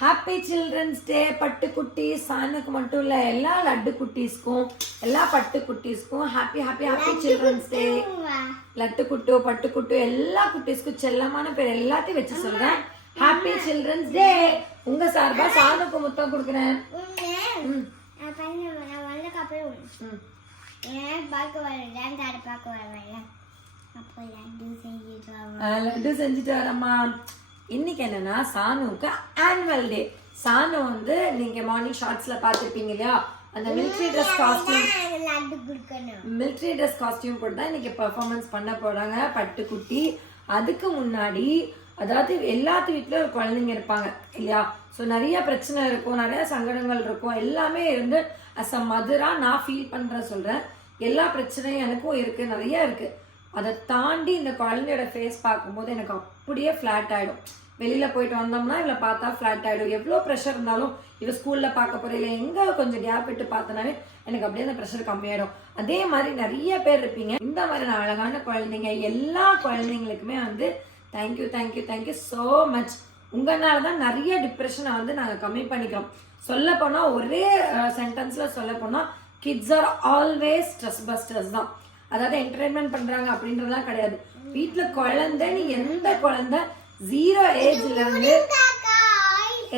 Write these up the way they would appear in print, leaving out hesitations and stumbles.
Happy children's டே. பட்டுக்குட்டி சானுக்கு மட்டும் இல்லை, எல்லா லட்டு குட்டீஸ்க்கும் எல்லா பட்டு குட்டீஸ்க்கும் happy happy happy children's day. லட்டு குட்டு பட்டுக்குட்டு எல்லா குட்டீஸ்க்கும் செல்லமான பேர் எல்லாத்தையும் வச்சு சொல்றேன். Happy children's day. உங்க சார்பா சானுக்கு முத்தம் கொடுக்குறேன். லட்டு செஞ்சுட்டு வரம்மா. இன்னைக்கு என்னன்னா சானுக்கு ஆனுவல் டே. சானு வந்து நீங்க மார்னிங் ஷார்ட்ஸ்ல பாத்துருப்பீங்க இல்லையா, அந்த மிலிட்டரி ட்ரெஸ் காஸ்டியூம் போட்டு தான் இன்னைக்கு பெர்ஃபார்மன்ஸ் பண்ண போறாங்க பட்டுக்குட்டி. அதுக்கு முன்னாடி அதாவது எல்லாத்து வீட்லயும் ஒரு குழந்தைங்க இருப்பாங்க இல்லையா, ஸோ நிறைய பிரச்சனை இருக்கும், நிறைய சங்கடங்கள் இருக்கும். எல்லாமே இருந்து அஸ் அ மதரா நான் ஃபீல் பண்ற சொல்றேன். எல்லா பிரச்சனையும் எனக்கும் இருக்கு, நிறைய இருக்கு. அதை தாண்டி இந்த குழந்தையோட ஃபேஸ் பார்க்கும்போது எனக்கு அப்படியே ஃப்ளாட் ஆகிடும். வெளியில் போயிட்டு வந்தோம்னா இவளை பார்த்தா ஃப்ளாட் ஆகிடும். எவ்வளோ ப்ரெஷர் இருந்தாலும் இவள் ஸ்கூலில் பார்க்க போகிற இல்லை எங்கே கொஞ்சம் கேப் விட்டு பார்த்தனாவே எனக்கு அப்படியே அந்த ப்ரெஷர் கம்மியாயிடும். அதே மாதிரி நிறைய பேர் இருப்பீங்க. இந்த மாதிரி அழகான குழந்தைங்க எல்லா குழந்தைங்களுக்குமே வந்து thank you thank you thank you so much. உங்களால தான் நிறைய டிப்ரெஷனை வந்து நாங்கள் கம்மி பண்ணிக்கிறோம். சொல்ல போனால் ஒரே சென்டென்ஸில் சொல்ல போனால் kids are always stress busters தான். அதாவது என்டர்டைன்மெண்ட் பண்றாங்க அப்படின்றதுலாம் கிடையாது. வீட்டுல குழந்தை நீ எந்த குழந்தை 0 ஏஜ்ல இருந்து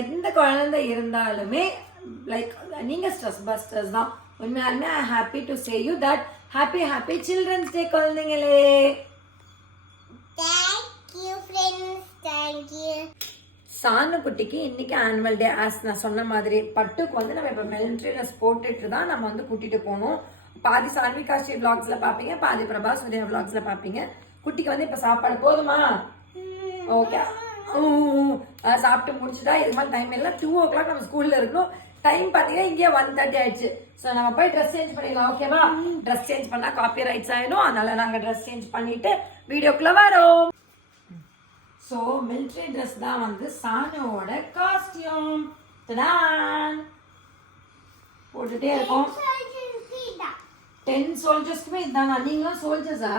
எந்த குழந்தை இருந்தாலுமே லைக் நீங்க ஸ்ட்ரெஸ் பஸ்டர்ஸ் தான். உண்மையாலுமே I happy to say you that happy happy children's day குழந்தைங்களே. சானு குட்டிக்கு இன்னைக்கு ஆனுவல் டே. ஆஸ் நான் சொன்ன மாதிரி பட்டுக்கு வந்து நம்ம இப்ப மிலிட்டரி ட்ரெஸ் போட்டுட்டு தான் நம்ம வந்து கூட்டிட்டு போகணும். பாதி சான்விகா ஸ்ரீ விளாக்ஸ்ல பாப்பீங்க, பாதி பிரபா சூர்யா விளாக்ஸ்ல பாப்பீங்க. குட்டிக்கு வந்து இப்ப சாப்பாடு போதுமா? ஓகே, சாப்பிட்டு முடிச்சுட்டா. இது மாதிரி டைம் இல்லை, 2 o'clock நம்ம ஸ்கூல்ல இருக்கணும். டைம் பாத்தீங்கன்னா இங்கே 1:30 ஆயிடுச்சு. ஸோ நம்ம போய் ட்ரெஸ் சேஞ்ச் பண்ணிடலாம். ஓகேவா? ட்ரெஸ் சேஞ்ச் பண்ணா காப்பி ரைட்ஸ் ஆயிடும். அதனால நாங்க ட்ரெஸ் சேஞ்ச் பண்ணிட்டு வீடியோக்குள்ள வரோம். ஸோ மிலிட்ரி ட்ரெஸ் தான் வந்து சானுவோட காஸ்டியூம். போட்டுட்டே இருக்கோம். 10 சோல்ஜர்ஸ்க்குமே இதானா? நீங்களும் சோல்ஜர்ஸா?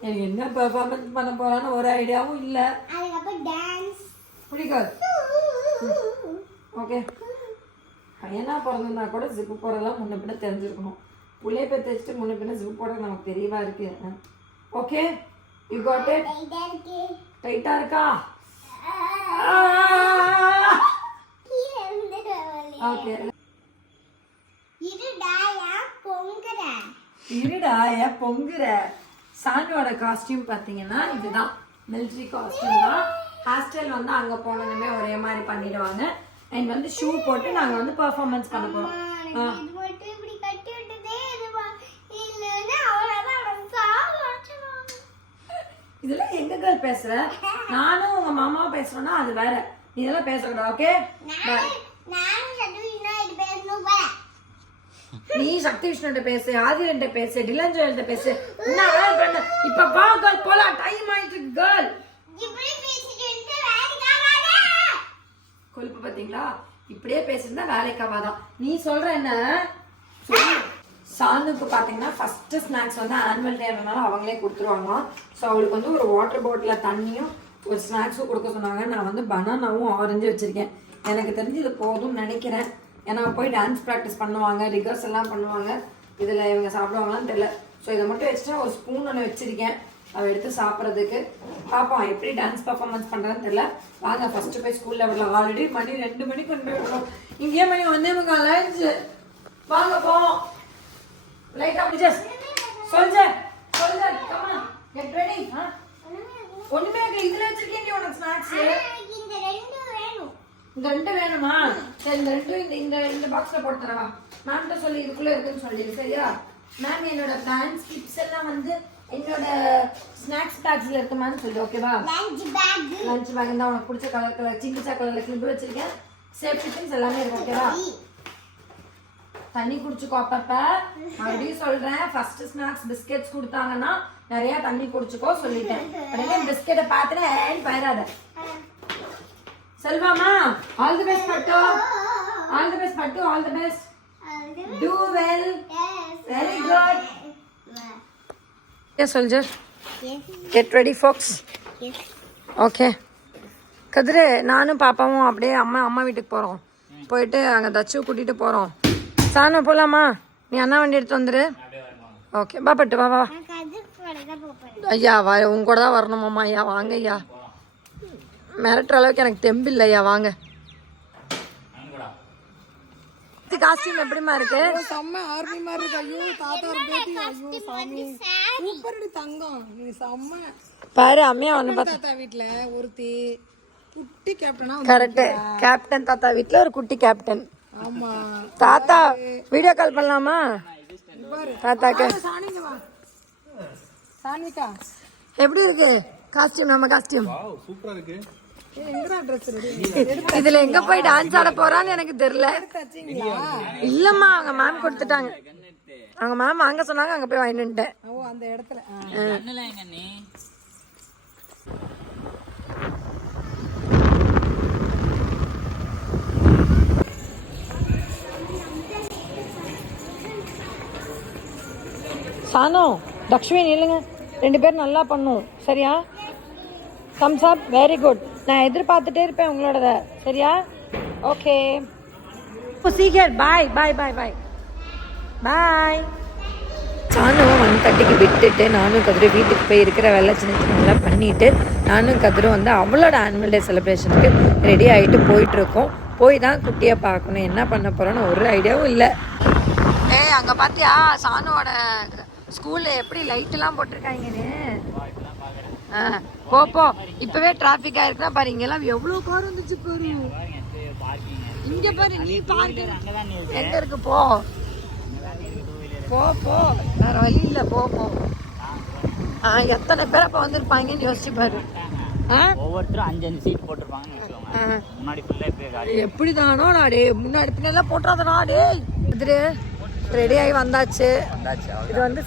எனக்கு என்ன பெர்ஃபார்மன்ஸ் பண்ண போறான்னு ஒரு ஐடியாவும் இல்ல. பிடிக்காது. ஓகே, பையனா பிறந்திருந்தா கூட ஜிப்பு போடலாம் முன்ன பின்ன தெரிஞ்சிருக்கணும். புள்ளைய போய் தைச்சிட்டு முன்ன பின்ன ஜிப்பு போட நமக்கு தெரியவா இருக்கு. Okay, you got it. டைட்டா இருக்கா? ஓகே, இருடா ஏன் பொங்குற. சானுவோட காஸ்டியூம் பாத்தீங்கன்னா இதுதான் மிலிட்ரி காஸ்டியூம் தான். ஹேர் ஸ்டைல் வந்து அங்க போனதுமே ஒரே மாதிரி பண்ணிடுவாங்க. அண்ட் வந்து ஷூ போட்டு நாங்க வந்து பெர்ஃபார்மன்ஸ் பண்ண போறோம். இதெல்லாம் எங்க கேர்ள் பேசுற? நானும் உங்க மாமாவும் பேசுறோம்னா அது வேற. நீ இதெல்லாம் பேசக்கூடாது. ஓகே, நீ சக்தி விஷ்ணுட்ட பேசு, ஆதிரன்ட்ட பேசு, டிலன் ஜோயல்ட்ட பேசு. இப்ப வா கேர்ள் போலாம், டைம் ஆயிட்டு கேர்ள். கொழுப்பு பாத்தீங்களா? இப்படியே பேசிருந்தா வேலைக்கு ஆகாதான். நீ சொல்ற என்ன? சானுக்கு பாத்தீங்கன்னா ஃபர்ஸ்ட் ஸ்நாக்ஸ் வந்து ஆனுவல் டேனால அவங்களே கொடுத்துருவாங்க. ஸோ அவளுக்கு வந்து ஒரு வாட்டர் பாட்டில் தண்ணியும் ஒரு ஸ்நாக்ஸும் கொடுக்க சொன்னாங்க. நான் வந்து பனானாவும் ஆரஞ்சு வச்சிருக்கேன். எனக்கு தெரிஞ்சு இது போதும்னு நினைக்கிறேன். ஏன்னா போய் டான்ஸ் ப்ராக்டிஸ் பண்ணுவாங்க, ரிகர்ஸ் எல்லாம் பண்ணுவாங்க. இதில் இவங்க சாப்பிடுவாங்களான்னு தெரியல. ஸோ இதை மட்டும் வச்சுட்டு ஒரு ஸ்பூன் ஒன்று வச்சிருக்கேன், அவள் எடுத்து சாப்பிட்றதுக்கு. பார்ப்போம் எப்படி டான்ஸ் பர்ஃபார்மன்ஸ் பண்ணுறான்னு தெரியல. வாங்க ஃபர்ஸ்ட் போய் ஸ்கூலில் விடலாம். ஆல்ரெடி மணி 2 மணிக்கு கொண்டு போய் விடணும். இங்கேயே மணி 1:45 ஆயிடுச்சு. வாங்க போவோம். லைட்டா பிடிச்சஸ் சொல்ஜர் கம் ஆன் கெட் ரெடி. ஒண்ணுமே இதுல வச்சிருக்கேன் நீ உனக்கு ஸ்நாக்ஸ். இந்த 2 வேணுமா? சரி, இந்த 2 இந்த பாக்ஸ்ல போட்டு தரவா? மேம்கிட்ட சொல்லி இதுக்குள்ள இருக்குன்னு சொல்லிடு. சரியா? மேம் என்னோட பிளான்ஸ் கிட்ஸ் எல்லாம் வந்து என்னோட ஸ்நாக்ஸ் பேக்ஸ்ல இருக்குமான்னு சொல்லு. ஓகேவா? லஞ்ச் பேக் தான் உனக்கு பிடிச்ச கலர் சிங்கிச்சா கலர்ல கிளிப் வச்சிருக்கேன். சேஃப்டி திங்ஸ் எல்லாமே இருக்கு. ஓகேவா? தண்ணி குடிச்சுக்கோ அப்பப்ப. மறுபடியும் சொல்றேன், ஃபர்ஸ்ட் ஸ்நாக்ஸ் பிஸ்கெட்ஸ் கொடுத்தாங்கன்னா நிறைய தண்ணி குடிச்சுக்கோ சொல்லிட்டேன். உடனே பிஸ்கெட்டை பார்த்துட்டு பயிராத. செல்வாமா, ஆல் தி பெஸ்ட் பட்டு. ஆல் தி பெஸ்ட் பட்டு. All the best. Do well. Very good. Yes, soldier. Yes. Get ready, folks. Yes. Okay. கதிரு நானும் பாப்பாவும் அப்படியே அம்மா வீட்டுக்கு போகிறோம். போயிட்டு அங்கே தச்சு கூட்டிகிட்டு போகிறோம். சாணம் போகலாமா? நீ அண்ணா வண்டி எடுத்து வந்துரு. ஓகே பாப்பட்டு வா. ஐயா உங்க கூட தான் வரணுமாம்மா. ஐயா வாங்க ஐயா. மிரட்டுற அளவுக்கு எனக்கு தெம்பு இல்லை ஐயா. வாங்க. காஸ்டியூம் எப்படிமா இருக்கு? செம்ம ஆர்மி மாதிரி இருக்கு. ஐயோ தாத்தா ஒரு பேட்டி. ஐயோ சாமி சூப்பர் தங்கம். நீ செம்ம பாரு அம்மையா ஒன்று தாத்தா வீட்டில் ஒருத்தி குட்டி கேப்டனா. கரெக்டு. கேப்டன் தாத்தா வீட்டில் ஒரு குட்டி கேப்டன். ஆமா தாத்தா வீடியோ கால் பண்ணலாமா தாத்தாக்கு? சானிகா எப்படி இருக்கு காஸ்டியூம்? நம்ம காஸ்டியூம் சூப்பரா இருக்கு. இதுல எங்க போய் டான்ஸ் ஆட போறான்னு எனக்கு தெரியல. இல்லம்மா அவங்க மேம் கொடுத்துட்டாங்க. அவங்க மேம் வாங்க சொன்னாங்க, அங்க போய் வாங்கிட்டு வந்துட்டேன். ஓ அந்த இடத்துல சானோ லக்ஷ்மி நில்லுங்க. 2 பேரும் நல்லா பண்ணும் சரியா? தம்ஸ் அப். Very good. நான் எதிர்பார்த்துட்டே இருப்பேன் உங்களோடத சரியா? ஓகே சீக்கிரம். பாய் பாய் பாய் பாய் பாய். சானு 1:30க்கு விட்டுட்டு நானும் கதிரும் வீட்டுக்கு போய் இருக்கிற வேலை சின்ன சின்னலாம் பண்ணிவிட்டு நானும் கதிரும் வந்து அவளோட ஆனுவல் டே செலிப்ரேஷனுக்கு ரெடி ஆகிட்டு போயிட்டுருக்கோம். போய் தான் குட்டியை பார்க்கணும். என்ன பண்ண போகிறோன்னு ஒரு ஐடியாவும் இல்லை. அங்கே பார்த்தியா சானுவோட ஸ்கூலில் எப்படி லைட்டெல்லாம் போட்டிருக்காங்கன்னு? போ இப்பவே டிராஃபிக் ஆயிருக்குன்னா பாரு. இங்கெல்லாம் எவ்வளோ கார் வந்துச்சு பாரு. இங்க பாரு நீ பார்க்க எங்க இருக்கு? போ வேற வழி இல்லை. போ எத்தனை பேர் அப்ப வந்திருப்பாங்கன்னு யோசிச்சு பாரு. ஒவ்வொருத்தரும் 5-5 சீட் போட்டிருப்பாங்க. முன்னாடி எப்படிதானோ நாடே முன்னாடி பின்னெல்லாம் போட்டுறாதனா டே. எதிரே ரெடி ஆகி வந்தாச்சு. இது வந்து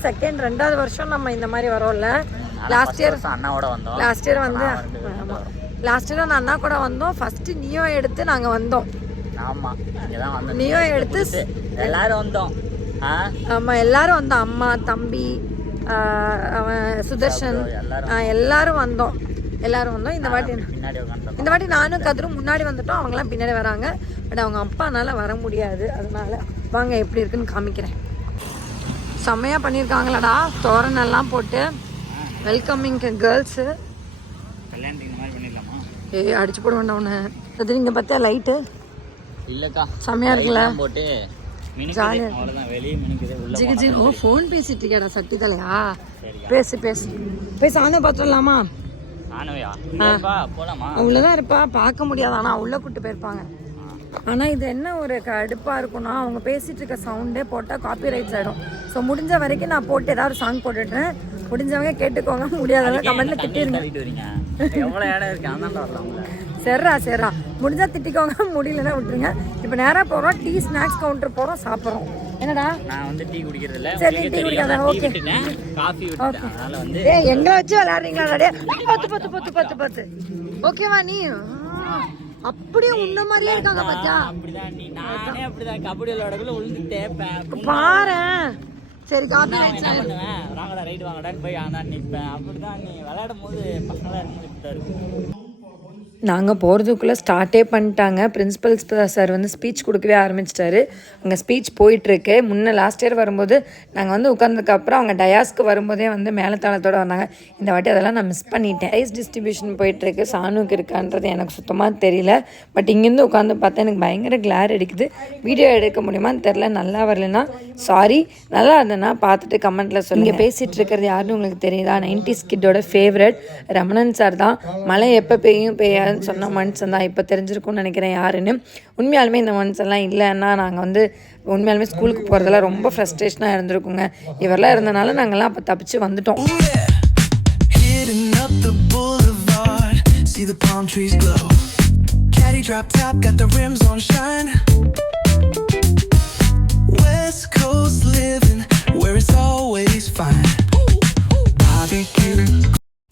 ரெண்டாவது வருஷம் நம்ம இந்த மாதிரி வரோம்ல. லாஸ்ட் இயர் அண்ணாவோட வந்தோம். லாஸ்ட் இயர் வந்து லாஸ்ட் இயர் அந்த அண்ணா கூட வந்தோம். ஃபர்ஸ்ட் நியோ எடுத்து நாங்க வந்தோம். ஆமா இங்கதான் வந்தோம். நியோ எடுத்து எல்லாரும் வந்தோம். ஆமா எல்லாரும் வந்தோம். அம்மா தம்பி அவன் சுதர்ஷன் எல்லாரும் வந்தோம். இந்த வாட்டி நானும் கதிரும் முன்னாடி வந்துட்டோம். அவங்களாம் பின்னாடி வராங்க. பட் அவங்க அப்பானால வர முடியாது. அதனால வாங்க எப்படி இருக்குன்னு காமிக்கிறேன். செம்மையா பண்ணியிருக்காங்களாடா. தோரணெல்லாம் போட்டு வெல்கமிங் கேர்ள்ஸு. அடிச்சு போட வேண்டாம் ஒன்று. அது நீங்கள் பார்த்தியா லைட்டு இல்லைக்கா செம்மையா இருக்குல்ல? போட்டு ஜிகு ஜிகு. ஓ ஃபோன் பேசிட்டு இருக்கியாடா சட்டி தலையா? பேசு போய் சாயந்தரம் பார்த்துடலாமா? அவ்வளோதான் இருப்பா. பார்க்க முடியாது. ஆனால் உள்ள கூட்டு போயிருப்பாங்க. ஆனால் இது என்ன ஒரு கடுப்பாக இருக்கும்னா அவங்க பேசிகிட்டு இருக்க சவுண்டே போட்டால் காப்பி ரைட்ஸ் ஆகிடும். ஸோ முடிஞ்ச வரைக்கும் நான் போட்டு ஏதாவது ஒரு சாங் போட்டுடுறேன். முடிஞ்சவங்க கேட்டுக்கோங்க, முடியாதவங்க கமெண்ட்ல திட்டிருங்க. சரிடா முடிஞ்சா திட்டிக்கோங்க, முடியலன்னா விட்டுருங்க. இப்போ நேராக போகிறோம். டீ ஸ்நாக்ஸ் கவுண்டர் போகிறோம், சாப்பிட்றோம். என்னடா நான் வந்து டீ குடிக்கிறது இல்ல. சரி டீ குடிக்காத. ஓகே காபி விட்டுட்டேன். அதனால வந்து எங்களை வச்சு விளையாடுறீங்களா? டே 10 ஓகேவா? நீ அப்படியே உன்ன மாதிரியே இருக்காங்க பாத்தியா? அப்படிதான் நீ. நானே அப்படிதான் கபடி விளையாடக்குள்ள விழுந்துட்டேன் பாரு. சரி காபி ரைட்ஸ் பண்ணுவேன். வாங்கடா ரைட் வாங்கடான்னு போய் ஆனா நிப்பேன். அப்படிதான் நீ விளையாடும் போது பசங்களா இருக்கும். நாங்கள் போகிறதுக்குள்ளே ஸ்டார்ட்டே பண்ணிட்டாங்க. பிரின்ஸிபல் சார் வந்து ஸ்பீச் கொடுக்கவே ஆரம்பிச்சிட்டாரு. அங்கே ஸ்பீச் போயிட்டுருக்கு. முன்னே லாஸ்ட் இயர் வரும்போது நாங்கள் வந்து உட்காந்ததுக்கப்புறம் அவங்க டயாஸ்க்கு வரும்போதே வந்து மேலத்தாளத்தோடு வந்தாங்க. இந்த வாட்டி அதெல்லாம் நான் மிஸ் பண்ணிட்டேன். ரைஸ் டிஸ்ட்ரிபியூஷன் போயிட்டுருக்கு. சானுக்கு இருக்கான்றது எனக்கு சுத்தமாக தெரியல. பட் இங்கேருந்து உட்காந்து பார்த்தா எனக்கு பயங்கர கிளார் அடிக்குது. வீடியோ எடுக்க முடியுமான்னு தெரில. நல்லா வரலன்னா சாரி, நல்லா இருந்தேன்னா பார்த்துட்டு கமெண்ட்டில் சொல்லுங்கள். பேசிகிட்டு இருக்கிறது யாருன்னு உங்களுக்கு தெரியுதா? 90s கிட்டோட ஃபேவரட் ரமணன் சார் தான். மழை எப்போ பெய்யாதுன்னு சொன்ன மனுஷன் தான். இப்போ தெரிஞ்சிருக்கும்னு நினைக்கிறேன் யாருன்னு. உண்மையாலுமே இந்த மனுஷன்லாம் இல்லைன்னா நாங்கள் வந்து உண்மையாலுமே ஸ்கூலுக்கு போகிறதெல்லாம் ரொம்ப ஃப்ரஸ்ட்ரேஷனாக இருந்திருக்குங்க. இவரெல்லாம் இருந்தனால நாங்கள்லாம் அப்போ தப்பிச்சு வந்துட்டோம்.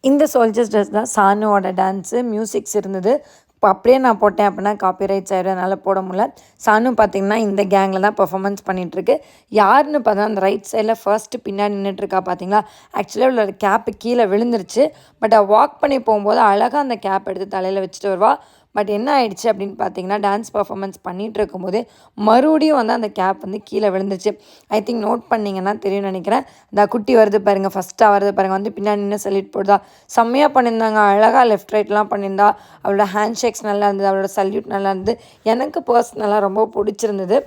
இந்த சோல்ஜர்ஸ் ட்ரெஸ் தான் சானுவோட டான்ஸு. மியூசிக்ஸ் இருந்தது. இப்போ அப்படியே நான் போட்டேன் அப்படின்னா காப்பிரைட்ஸ் ஆகிடும், அதனால் போட முடியல. சானு பார்த்திங்கன்னா இந்த கேங்கில் தான் பெர்ஃபார்மன்ஸ் பண்ணிகிட்ருக்கு. யாருன்னு பார்த்தா அந்த ரைட் சைடில் ஃபர்ஸ்ட்டு பின்னாடி நின்றுட்டுருக்கா பார்த்தீங்களா. ஆக்சுவலாக உள்ள கேப்பு கீழே விழுந்துருச்சு. பட் வாக் பண்ணி போகும்போது அழகாக அந்த கேப் எடுத்து தலையில் வச்சுட்டு வருவா. பட் என்ன ஆயிடுச்சு அப்படின்னு பார்த்தீங்கன்னா, டான்ஸ் பர்ஃபார்மன்ஸ் பண்ணிகிட்டு இருக்கும்போது மறுபடியும் வந்து அந்த கேப் வந்து கீழே விழுந்துச்சு. ஐ திங்க் நோட் பண்ணிங்கன்னா தெரியும்னு நினைக்கிறேன். இந்த குட்டி வருது பாருங்கள், ஃபஸ்ட்டாக வருது பாருங்கள், வந்து பின்னாடி நின்று சல்யூட் போடுதா. செம்மையாக பண்ணியிருந்தாங்க, அழகாக லெஃப்ட் ரைட்லாம் பண்ணியிருந்தா. அவளோட ஹேண்ட் ஷேக்ஸ் நல்லா இருந்தது, அவளோட சல்யூட் நல்லா இருந்தது. எனக்கு பர்சனலாக ரொம்ப பிடிச்சிருந்தது.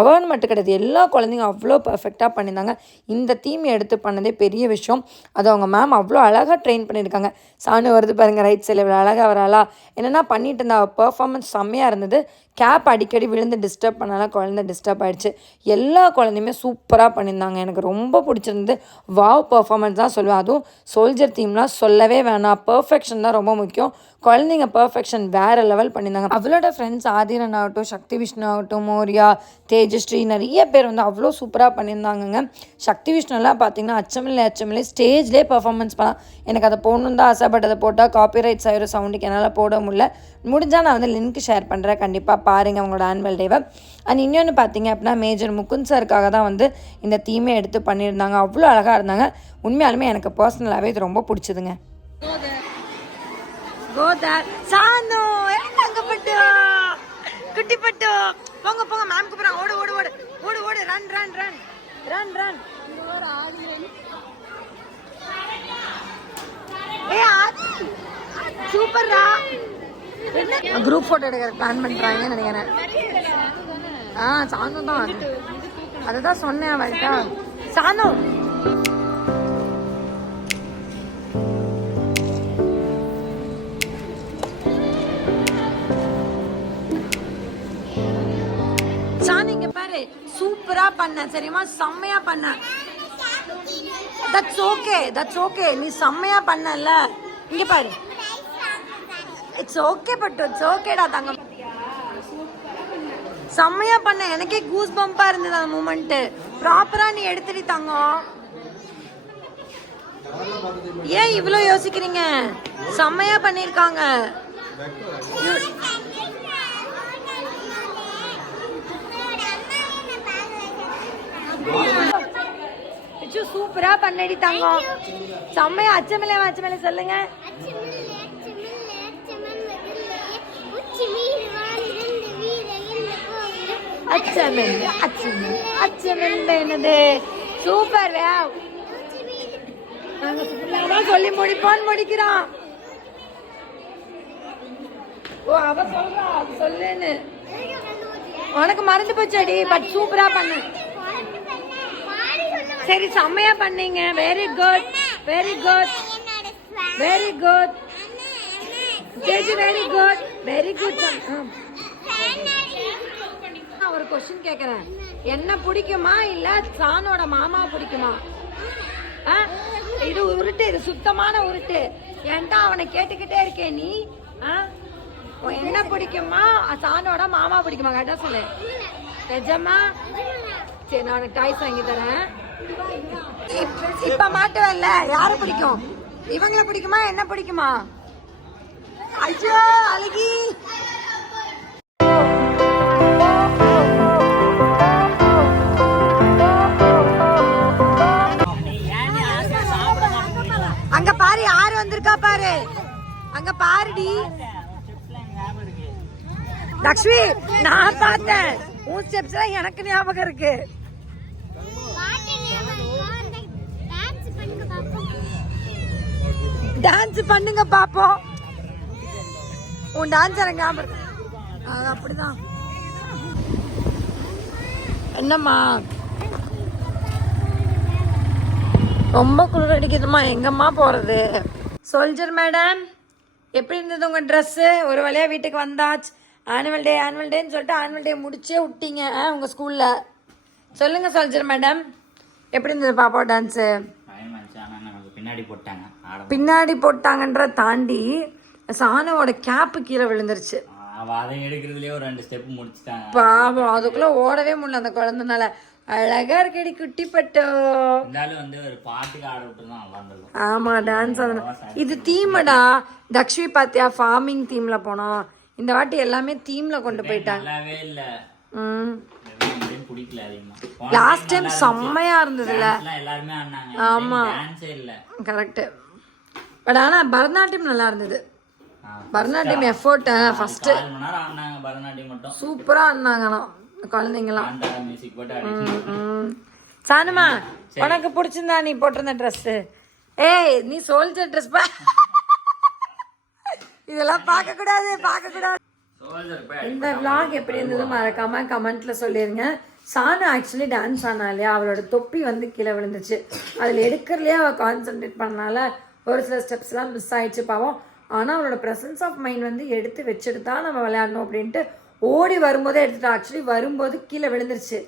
அவன் மட்டும் கிடையாது, எல்லா குழந்தைங்க அவ்வளோ பர்ஃபெக்டாக பண்ணியிருந்தாங்க. இந்த தீம் எடுத்து பண்ணதே பெரிய விஷயம். அது அவங்க மேம் அவ்வளோ அழகாக ட்ரெயின் பண்ணியிருக்காங்க. சானு வருது பாருங்கள் ரைட் சைடில், இவ்வளோ அழகாக வராளா. என்னென்னா பண்ணிட்டு இருந்த பர்ஃபார்மன்ஸ் செம்மையாக இருந்தது. கேப் அடிக்கடி விழுந்து டிஸ்டர்ப் பண்ணாலும் குழந்தை டிஸ்டர்ப் ஆகிடுச்சு. எல்லா குழந்தையுமே சூப்பராக பண்ணியிருந்தாங்க, எனக்கு ரொம்ப பிடிச்சிருந்தது. வாவ் பர்ஃபார்மன்ஸ் தான் சொல்லுவேன். அதுவும் சோல்ஜர் தீம்லாம் சொல்லவே வேணாம், பர்ஃபெக்ஷன் தான் ரொம்ப முக்கியம். குழந்தைங்க பர்ஃபெக்ஷன் வேறு லெவல் பண்ணியிருந்தாங்க. அவளோட ஃப்ரெண்ட்ஸ் ஆதிரன் ஆகட்டும், சக்தி விஷ்ணு ஆகட்டும், மோரியா, தேஜஸ்ரீ, நிறைய பேர் வந்து அவ்வளோ சூப்பராக பண்ணியிருந்தாங்கங்க. சக்தி விஷ்ணுலாம் பார்த்திங்கன்னா அச்சமில்லை ஸ்டேஜ்லேயே பர்ஃபார்மன்ஸ் பண்ணலாம். எனக்கு அதை போடணும் தான் ஆசை, பட் அதை போட்டால் காப்பிரைட்ஸ் ஆகிரும் சவுண்டுக்கு, என்னால் போட முடியல. முடிஞ்சால் நான் வந்து லிங்க் ஷேர் பண்ணுறேன், கண்டிப்பாக பாருங்கள் அவங்களோட ஆனுவல் டேவை. அண்ட் இன்னொன்று பார்த்தீங்க அப்படின்னா மேஜர் முகுந்த் சாருக்காக தான் வந்து இந்த தீமே எடுத்து பண்ணியிருந்தாங்க. அவ்வளோ அழகாக இருந்தாங்க. உண்மையாலுமே எனக்கு பர்சனலாகவே இது ரொம்ப பிடிச்சதுங்க. சானு தங்கப்பட்டு குட்டிப்பட்டு போங்க போங்க, மேம் கூப்பிடுறாங்க, ஓடு ஓடு ஓடு ஓடு ஓடு, run run run run run. சூப்பர்ரா. குரூப் ஃபோட்டோ எடுக்கிற பிளான் பண்ணுறாங்கன்னு நினைக்கிறேன். சானு தான், அதுதான் சொன்னேன் அவள்கிட்ட. சானு இங்க பாரு, சூப்பரா பண்ண சரிமா, செம்மையா பண்ண. தட்ஸ் ஓகே நீ செம்மையா பண்ணல. இங்க பாரு, இட்ஸ் ஓகே பட் இட்ஸ் ஓகேடா தங்கம், செம்மையா பண்ண. எனக்கே கூஸ் பம்பா இருந்தது அந்த மூமெண்ட். ப்ராப்பரா நீ எடுத்துடி தங்கம். ஏன் இவ்வளோ யோசிக்கிறீங்க? செம்மையா பண்ணிருக்காங்க. சூப்பரா பண்ணடி தங்கம், செம்மையா. அச்சமில்லை சொல்லுங்க. என்னது சூப்பர், சொல்லி முடிக்கிறான். ஓ அவ சொல்றா சொல்லுன்னு, உனக்கு மறந்து போச்சடி. பட் சூப்பரா பண்ணு. சரி செம்மையா பண்ணீங்க. Very good very good very good very good very good. ஒரு கொஸ்டின் கேக்குறேன், என்ன பிடிக்குமா இல்ல சானோட மாமா பிடிக்குமா? இது உருட்டு, இது சுத்தமான உருட்டு. ஏன்டா அவனை கேட்டுக்கிட்டே இருக்கே நீ. என்ன பிடிக்குமா, சானோட மாமா பிடிக்குமா? கேட்டா சொல்லு. நிஜமா? சரி நான் உனக்கு டாய்ஸ் வாங்கி தரேன். இப்ப மாட்டுவல்ல, யாரு பிடிக்கும்? இவங்கள பிடிக்குமா என்ன பிடிக்குமா? ஐயோ அழகி. அங்க பாரு யாரு வந்திருக்கா பாரு, அங்க பாருடி லக்ஷ்மி. நான் பார்த்தேன் உன் ஸ்டெப்ஸ் எல்லாம் எனக்கு ஞாபகம் இருக்கு. டான்ஸ் பண்ணுங்க பாப்போம். உன் டான்ஸ் எனக்கு ஞாபகம். அப்படிதான். என்னம்மா ரொம்ப குளிர் அடிக்குதுமா, எங்கம்மா போறது? சோல்ஜர் மேடம் எப்படி இருந்தது உங்க ட்ரெஸ்ஸு? ஒரு வழியா வீட்டுக்கு வந்தாச்சு. ஆனுவல் டேன்னு சொல்லிட்டு ஆனுவல் டே முடிச்சே விட்டீங்க உங்க ஸ்கூல்ல. சொல்லுங்க சோல்ஜர் மேடம், எப்படி இருந்தது பாப்பா டான்ஸு? பின்னாடி போட்டாங்கன்ற தாண்டி சானோட கேப்பு கீழே விழுந்துருச்சு. பாவம், அதுக்குள்ள ஓடவே முடியல அந்த குழந்தைனால. அழகா இருக்கடி குட்டி பட்டோ. ஆமா டான்ஸ். இது தீமடா தக்ஷி பாத்தியா, ஃபார்மிங் தீம்ல போனோம். இந்த வாட்டி எல்லாமே தீம்ல கொண்டு போயிட்டாங்க. நல்லாவே இல்ல. பிடிக்கல அதிகமா. லாஸ்ட் டைம் செம்மையா இருந்ததுல எல்லாருமே ஆனாங்க. ஆமா டான்ஸே இல்ல. கரெக்ட். பட் ஆனா பரதநாட்டியம் நல்லா இருந்தது. பரதநாட்டியம் எஃபோர்ட் ஃபர்ஸ்ட் 4 மணி நேரம் ஆனாங்க பரதநாட்டியம் மட்டும். சூப்பரா ஆனாங்கனா குழந்தைங்கலாம். அந்த மியூசிக் போட்டு ஆடிச்சு. சானுமா உனக்கு பிடிச்சிருந்தா நீ போட்டிருந்த ட்ரெஸ்? ஏய் நீ சோல்ஜர் ட்ரெஸ் பா. இதெல்லாம் பார்க்க கூடாது. இந்த vlog எப்படி இருந்தது மறக்காம கமெண்ட்ல சொல்லிருங்க. சானு ஆக்சுவலி டான்ஸ் ஆனா இல்லையா, அவளோட தொப்பி வந்து கீழே விழுந்துச்சு. அதில் எடுக்கிறதுலேயே அவள் கான்சென்ட்ரேட் பண்ணனால ஒரு சில ஸ்டெப்ஸ்லாம் மிஸ் ஆயிடுச்சு பாவம். ஆனால் அவளோட ப்ரெசன்ஸ் ஆஃப் மைண்ட் வந்து எடுத்து வச்சுட்டு தான் நம்ம விளையாடணும் அப்படின்ட்டு ஓடி வரும்போதே எடுத்துட்டா. ஆக்சுவலி வரும்போது கீழே விழுந்துருச்சு,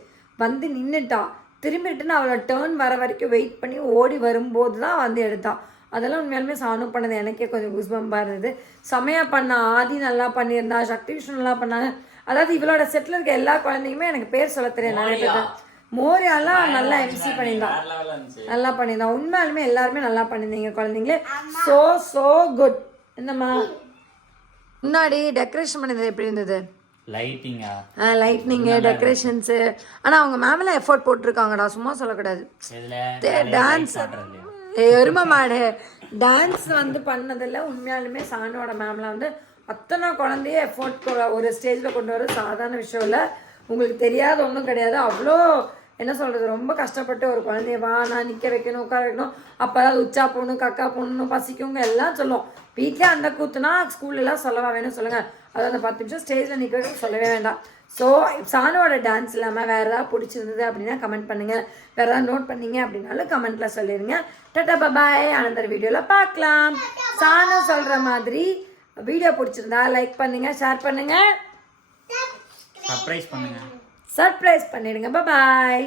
வந்து நின்றுட்டா. திரும்பிட்டுன்னு அவளோட டேர்ன் வர வரைக்கும் வெயிட் பண்ணி ஓடி வரும்போது தான் வந்து எடுத்தான். அதெல்லாம் உண்மையாலுமே சானு பண்ணது எனக்கே கொஞ்சம் குஸ்பம்பாக இருந்தது. செமையாக பண்ணா. ஆதி நல்லா பண்ணியிருந்தா, சக்தி விஷ்ணு நல்லா பண்ணாங்க. அதாவது இவளோட செட்டில் இருக்க எல்லா குழந்தைங்களுமே எனக்கு பேர் சொல்ல தெரியும் நிறைய பேர். மோரியாலாம் நல்லா எம்சி பண்ணியிருந்தான், நல்லா பண்ணியிருந்தான். உண்மையாலுமே எல்லாருமே நல்லா பண்ணியிருந்தீங்க குழந்தைங்களே. So good. என்னம்மா முன்னாடி டெக்கரேஷன் பண்ணது எப்படி இருந்தது? Lightning decorations. ஆனால் அவங்க மேமெல்லாம் எஃபோர்ட் போட்டிருக்காங்கடா, சும்மா சொல்லக்கூடாது. டான்ஸ் எருமை மாடு டான்ஸ் வந்து பண்ணதில்ல. உண்மையாலுமே சானோட மேமில் வந்து அத்தனை குழந்தைய எஃபோர்ட் ஒரு ஸ்டேஜில் கொண்டு வர சாதாரண விஷயம் இல்லை. உங்களுக்கு தெரியாத ஒன்றும் கிடையாது. அவ்வளோ என்ன சொல்கிறது, ரொம்ப கஷ்டப்பட்டு ஒரு குழந்தைய நான் நிற்க வைக்கணும், உட்கார வைக்கணும். அப்போ தான் உச்சா போகணும், கக்கா போகணும், பசிக்குங்க எல்லாம் சொல்லும். வீட்டிலே அந்த கூத்துனா ஸ்கூல்லலாம் சொல்லவா வேணும் சொல்லுங்கள். அது அந்த 10 நிமிஷம் ஸ்டேஜில் நிற்க சொல்லவே வேண்டாம். ஸோ சானுவோட டான்ஸ் இல்லாமல் வேறு ஏதாவது பிடிச்சிருந்தது அப்படின்னா கமெண்ட் பண்ணுங்கள். வேறு ஏதாவது நோட் பண்ணீங்க அப்படின்னாலும் கமெண்ட்டில் சொல்லிடுங்க. டாடா பபாய். அந்த வீடியோவில் பார்க்கலாம். சானு சொல்கிற மாதிரி வீடியோ பிடிச்சிருந்தா லைக் பண்ணுங்கள், ஷேர் பண்ணுங்கள், சர்ப்ரைஸ் பண்ணிடுங்க. பபாய்.